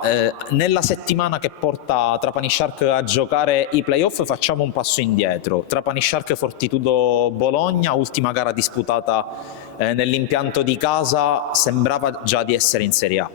Allora, nella settimana che porta Trapani Shark a giocare i playoff facciamo un passo indietro. Trapani Shark Fortitudo Bologna, ultima gara disputata nell'impianto di casa, sembrava già di essere in Serie A.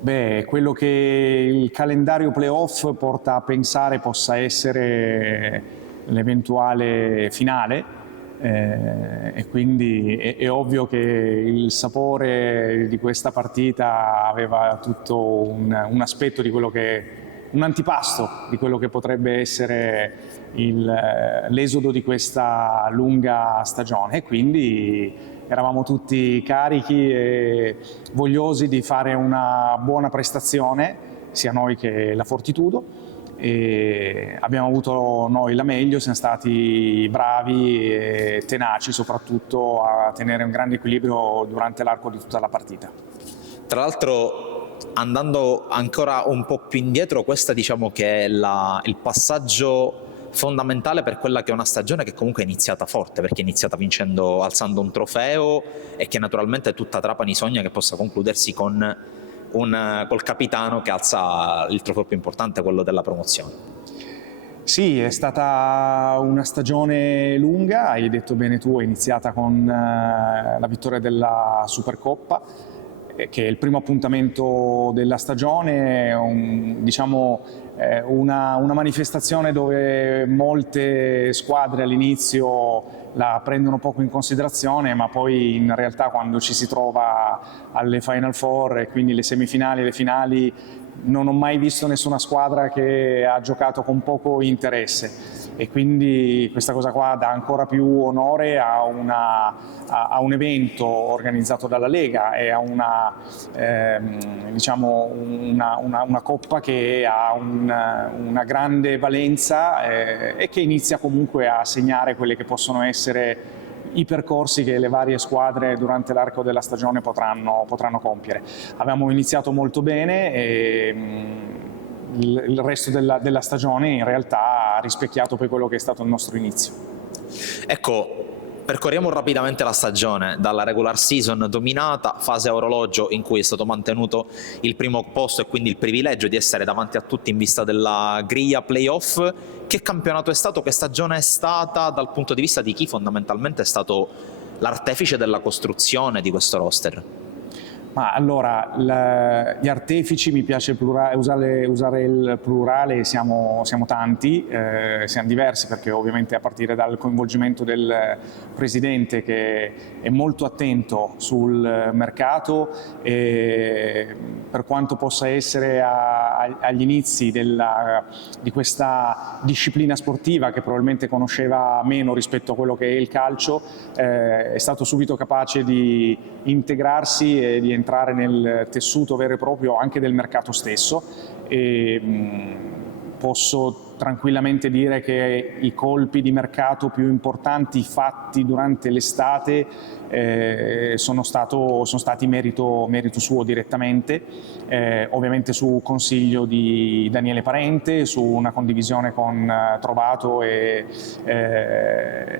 Beh, quello che il calendario playoff porta a pensare possa essere l'eventuale finale, e quindi è ovvio che il sapore di questa partita aveva tutto un aspetto di quello un antipasto di quello che potrebbe essere l'esodo di questa lunga stagione, e quindi eravamo tutti carichi e vogliosi di fare una buona prestazione, sia noi che la Fortitudo, e abbiamo avuto noi la meglio, siamo stati bravi e tenaci soprattutto a tenere un grande equilibrio durante l'arco di tutta la partita. Tra l'altro, andando ancora un po' più indietro, questa diciamo che è il passaggio fondamentale per quella che è una stagione che comunque è iniziata forte, perché è iniziata alzando un trofeo e che naturalmente tutta Trapani sogna che possa concludersi col capitano che alza il trofeo più importante, quello della promozione. Sì, è stata una stagione lunga, hai detto bene tu, è iniziata con la vittoria della Supercoppa, che è il primo appuntamento della stagione, una manifestazione dove molte squadre all'inizio la prendono poco in considerazione, ma poi in realtà quando ci si trova alle Final Four e quindi le semifinali e le finali, non ho mai visto nessuna squadra che ha giocato con poco interesse, e quindi questa cosa qua dà ancora più onore a un evento organizzato dalla Lega e a una coppa che ha una grande valenza e che inizia comunque a segnare quelle che possono essere i percorsi che le varie squadre durante l'arco della stagione potranno compiere. Abbiamo iniziato molto bene e il resto della stagione in realtà ha rispecchiato poi quello che è stato il nostro inizio. Ecco, percorriamo rapidamente la stagione, dalla regular season dominata, fase a orologio in cui è stato mantenuto il primo posto e quindi il privilegio di essere davanti a tutti in vista della griglia playoff. Che campionato è stato? Che stagione è stata dal punto di vista di chi fondamentalmente è stato l'artefice della costruzione di questo roster? Ma allora, gli artefici, mi piace usare il plurale, siamo tanti, siamo diversi, perché ovviamente a partire dal coinvolgimento del Presidente, che è molto attento sul mercato, e per quanto possa essere agli inizi di questa disciplina sportiva che probabilmente conosceva meno rispetto a quello che è il calcio, è stato subito capace di integrarsi e di entrare nel tessuto vero e proprio anche del mercato stesso, e posso tranquillamente dire che i colpi di mercato più importanti fatti durante l'estate sono stati merito suo direttamente, ovviamente su consiglio di Daniele Parente, su una condivisione con Trovato e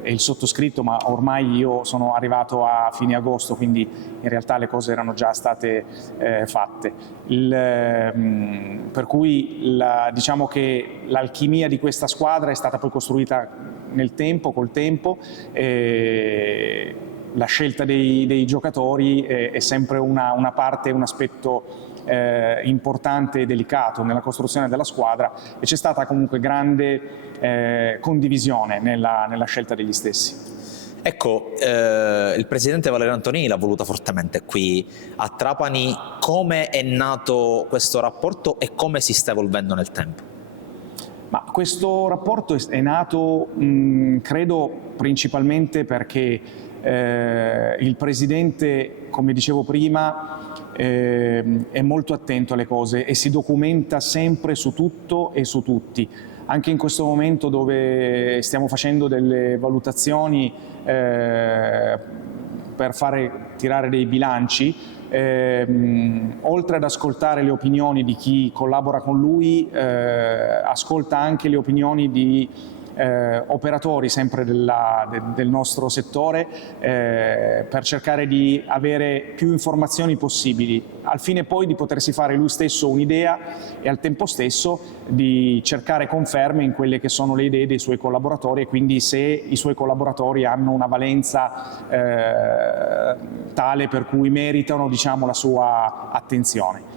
il sottoscritto, ma ormai io sono arrivato a fine agosto, quindi in realtà le cose erano già state fatte. Per cui diciamo che l'alchimia di questa squadra è stata poi costruita col tempo. La scelta dei giocatori è sempre una parte, un aspetto importante e delicato nella costruzione della squadra, e c'è stata comunque grande condivisione nella scelta degli stessi. Ecco, il presidente Valerio Antonini l'ha voluta fortemente qui a Trapani. Come è nato questo rapporto e come si sta evolvendo nel tempo? Ma questo rapporto è nato, credo, principalmente perché il Presidente, come dicevo prima, è molto attento alle cose e si documenta sempre su tutto e su tutti. Anche in questo momento dove stiamo facendo delle valutazioni per tirare dei bilanci, oltre ad ascoltare le opinioni di chi collabora con lui, ascolta anche le opinioni di operatori sempre del nostro settore per cercare di avere più informazioni possibili, al fine poi di potersi fare lui stesso un'idea e al tempo stesso di cercare conferme in quelle che sono le idee dei suoi collaboratori, e quindi se i suoi collaboratori hanno una valenza tale per cui meritano, diciamo, la sua attenzione.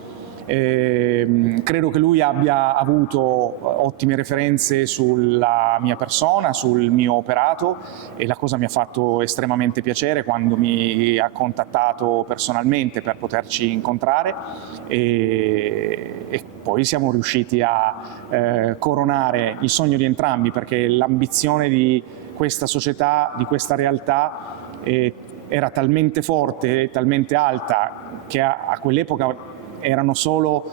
Credo che lui abbia avuto ottime referenze sulla mia persona, sul mio operato, e la cosa mi ha fatto estremamente piacere quando mi ha contattato personalmente per poterci incontrare, e poi siamo riusciti a coronare il sogno di entrambi, perché l'ambizione di questa società, di questa realtà era talmente forte, talmente alta, che a quell'epoca erano solo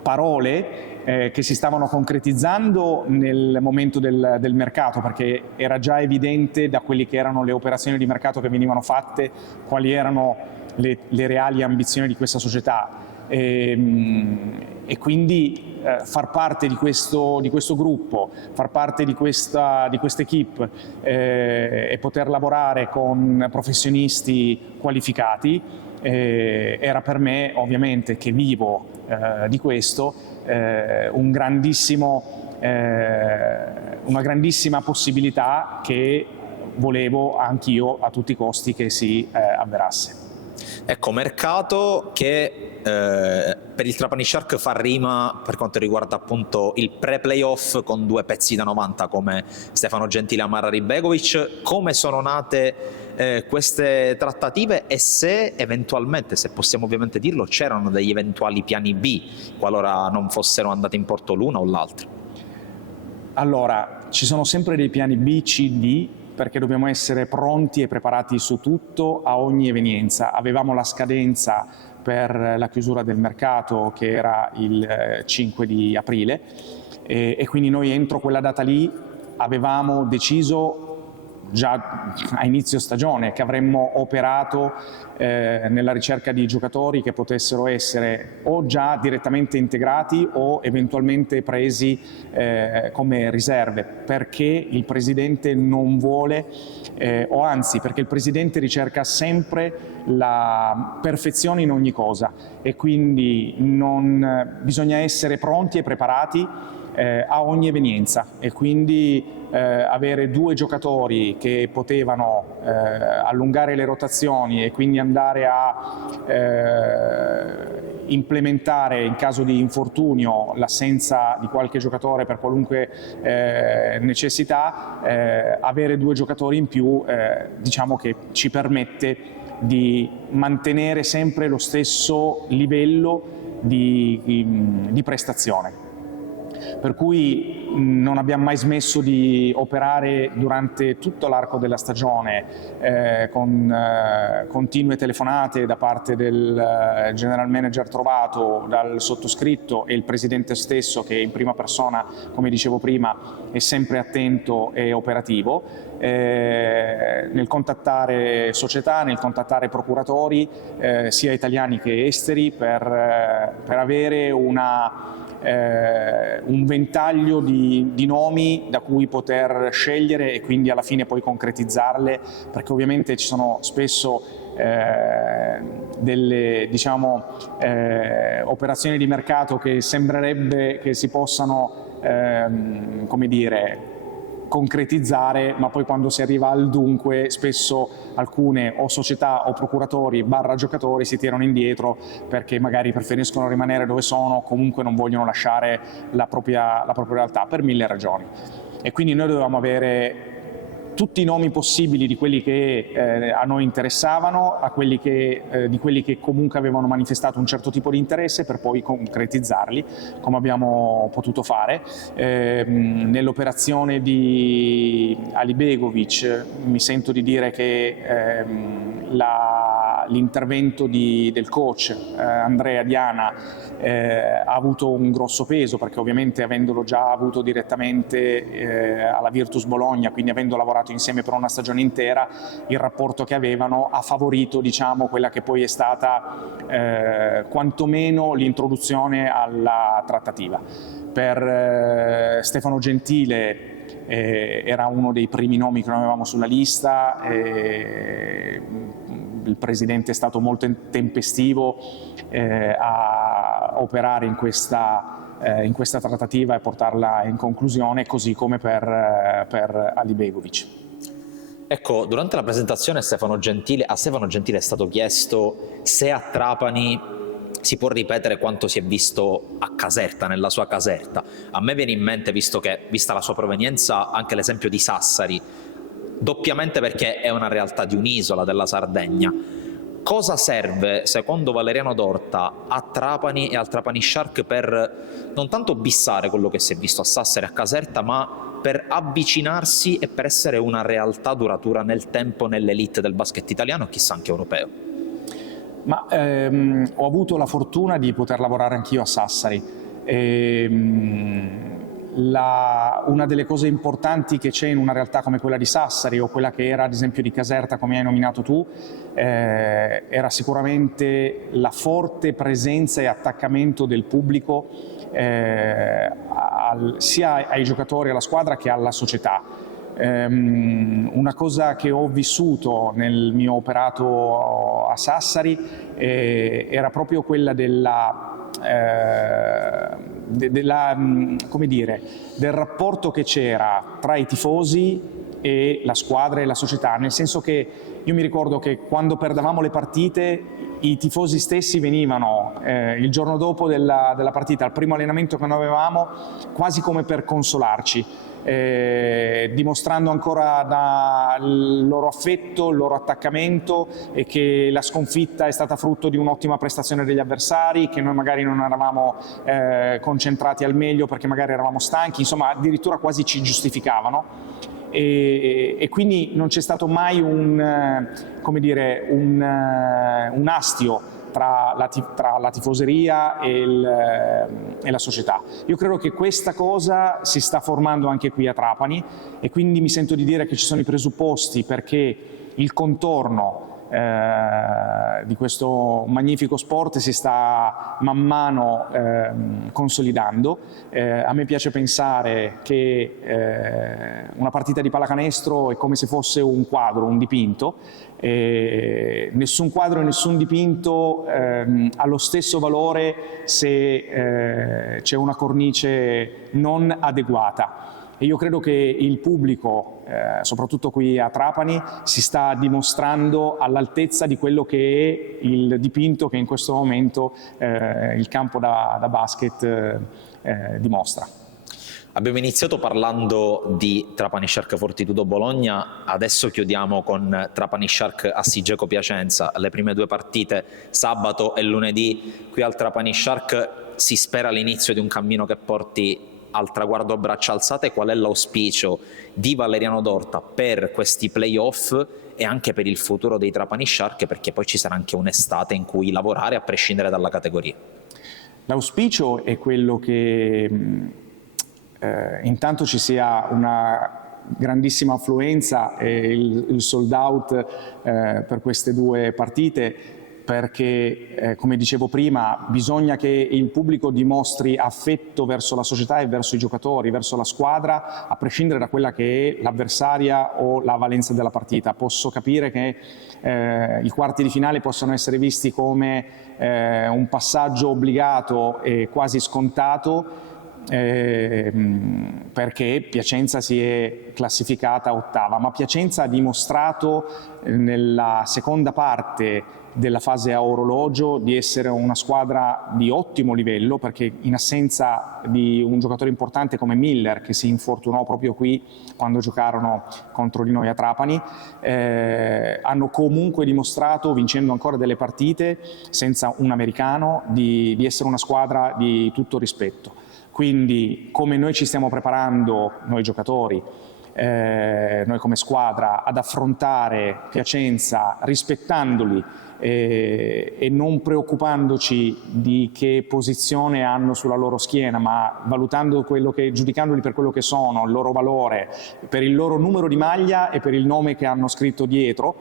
parole che si stavano concretizzando nel momento del mercato, perché era già evidente da quelli che erano le operazioni di mercato che venivano fatte quali erano le reali ambizioni di questa società, e quindi far parte di questo gruppo, far parte di questa equipe e poter lavorare con professionisti qualificati era per me, ovviamente, che vivo di questo, una grandissima possibilità che volevo anch'io a tutti i costi che si avverasse. Ecco, mercato che per il Trapani Shark fa rima per quanto riguarda appunto il pre-playoff con due pezzi da 90 come Stefano Gentile e Amara Ribegovic. Come sono nate queste trattative, e se eventualmente, se possiamo ovviamente dirlo, c'erano degli eventuali piani B qualora non fossero andate in porto l'una o l'altra? Allora, ci sono sempre dei piani B, C, D, perché dobbiamo essere pronti e preparati su tutto a ogni evenienza. Avevamo la scadenza per la chiusura del mercato che era il 5 di aprile e quindi noi entro quella data lì avevamo deciso già a inizio stagione che avremmo operato nella ricerca di giocatori che potessero essere o già direttamente integrati o eventualmente presi come riserve, perché il Presidente non vuole, o anzi perché il Presidente ricerca sempre la perfezione in ogni cosa, e quindi bisogna essere pronti e preparati a ogni evenienza, e quindi avere due giocatori che potevano allungare le rotazioni e quindi andare a implementare in caso di infortunio l'assenza di qualche giocatore per qualunque necessità, avere due giocatori in più diciamo che ci permette di mantenere sempre lo stesso livello di prestazione. Per cui non abbiamo mai smesso di operare durante tutto l'arco della stagione con continue telefonate da parte del general manager trovato, dal sottoscritto e il presidente stesso, che in prima persona, come dicevo prima, è sempre attento e operativo nel contattare società, nel contattare procuratori sia italiani che esteri per avere un ventaglio di nomi da cui poter scegliere e quindi alla fine poi concretizzarle, perché ovviamente ci sono spesso delle operazioni di mercato che sembrerebbe che si possano come dire concretizzare, ma poi quando si arriva al dunque spesso alcune o società o procuratori / giocatori si tirano indietro perché magari preferiscono rimanere dove sono o comunque non vogliono lasciare la propria realtà per 1000 ragioni. E quindi noi dovevamo avere tutti i nomi possibili di quelli che a noi interessavano, di quelli che comunque avevano manifestato un certo tipo di interesse, per poi concretizzarli, come abbiamo potuto fare. Nell'operazione di Alibegovic mi sento di dire che l'intervento del coach Andrea Diana ha avuto un grosso peso, perché ovviamente avendolo già avuto direttamente alla Virtus Bologna, quindi avendo lavorato insieme per una stagione intera, il rapporto che avevano ha favorito quella che poi è stata quantomeno l'introduzione alla trattativa. Per Stefano Gentile era uno dei primi nomi che noi avevamo sulla lista, il presidente è stato molto tempestivo a operare in questa trattativa e portarla in conclusione, così come per Alibegovic. Ecco, durante la presentazione a Stefano Gentile è stato chiesto se a Trapani si può ripetere quanto si è visto a Caserta, nella sua Caserta. A me viene in mente, vista la sua provenienza, anche l'esempio di Sassari, doppiamente perché è una realtà di un'isola della Sardegna. Cosa serve, secondo Valeriano Dorta, a Trapani e al Trapani Shark per non tanto bissare quello che si è visto a Sassari e a Caserta, ma per avvicinarsi e per essere una realtà duratura nel tempo nell'elite del basket italiano e chissà anche europeo? Ma ho avuto la fortuna di poter lavorare anch'io a Sassari. Una delle cose importanti che c'è in una realtà come quella di Sassari o quella che era ad esempio di Caserta, come hai nominato tu, era sicuramente la forte presenza e attaccamento del pubblico sia ai giocatori, alla squadra che alla società. Una cosa che ho vissuto nel mio operato a Sassari era proprio quella del rapporto che c'era tra i tifosi e la squadra e la società, nel senso che io mi ricordo che quando perdevamo le partite i tifosi stessi venivano il giorno dopo della partita, al primo allenamento che noi avevamo, quasi come per consolarci, dimostrando ancora il loro affetto, il loro attaccamento, e che la sconfitta è stata frutto di un'ottima prestazione degli avversari, che noi magari non eravamo concentrati al meglio perché magari eravamo stanchi, insomma addirittura quasi ci giustificavano. E quindi non c'è stato mai un astio tra la tifoseria e la società. Io credo che questa cosa si sta formando anche qui a Trapani, e quindi mi sento di dire che ci sono i presupposti perché il contorno di questo magnifico sport si sta man mano consolidando. A me piace pensare che una partita di pallacanestro è come se fosse un quadro, un dipinto. Nessun quadro e nessun dipinto ha lo stesso valore se c'è una cornice non adeguata. E io credo che il pubblico, soprattutto qui a Trapani, si sta dimostrando all'altezza di quello che è il dipinto che in questo momento il campo da basket dimostra. Abbiamo iniziato parlando di Trapani Shark Fortitudo Bologna, adesso chiudiamo con Trapani Shark Assigeco Piacenza. Le prime due partite sabato e lunedì qui al Trapani Shark, si spera l'inizio di un cammino che porti al traguardo a braccia alzate. Qual è l'auspicio di Valeriano Dorta per questi playoff e anche per il futuro dei Trapani Shark, perché poi ci sarà anche un'estate in cui lavorare a prescindere dalla categoria? L'auspicio è quello che intanto ci sia una grandissima affluenza e il sold out per queste due partite, perché come dicevo prima bisogna che il pubblico dimostri affetto verso la società e verso i giocatori, verso la squadra, a prescindere da quella che è l'avversaria o la valenza della partita. Posso capire che i quarti di finale possono essere visti come un passaggio obbligato e quasi scontato, perché Piacenza si è classificata ottava, ma Piacenza ha dimostrato nella seconda parte della fase a orologio di essere una squadra di ottimo livello, perché in assenza di un giocatore importante come Miller, che si infortunò proprio qui quando giocarono contro di noi a Trapani, hanno comunque dimostrato, vincendo ancora delle partite senza un americano, di essere una squadra di tutto rispetto. Quindi come noi ci stiamo preparando, noi giocatori, noi come squadra, ad affrontare Piacenza rispettandoli e non preoccupandoci di che posizione hanno sulla loro schiena, ma giudicandoli per quello che sono, il loro valore, per il loro numero di maglia e per il nome che hanno scritto dietro.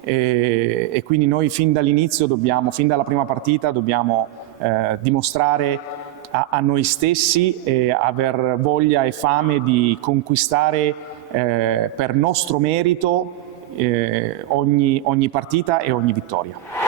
E quindi noi fin dall'inizio fin dalla prima partita dobbiamo dimostrare a noi stessi e aver voglia e fame di conquistare per nostro merito ogni partita e ogni vittoria.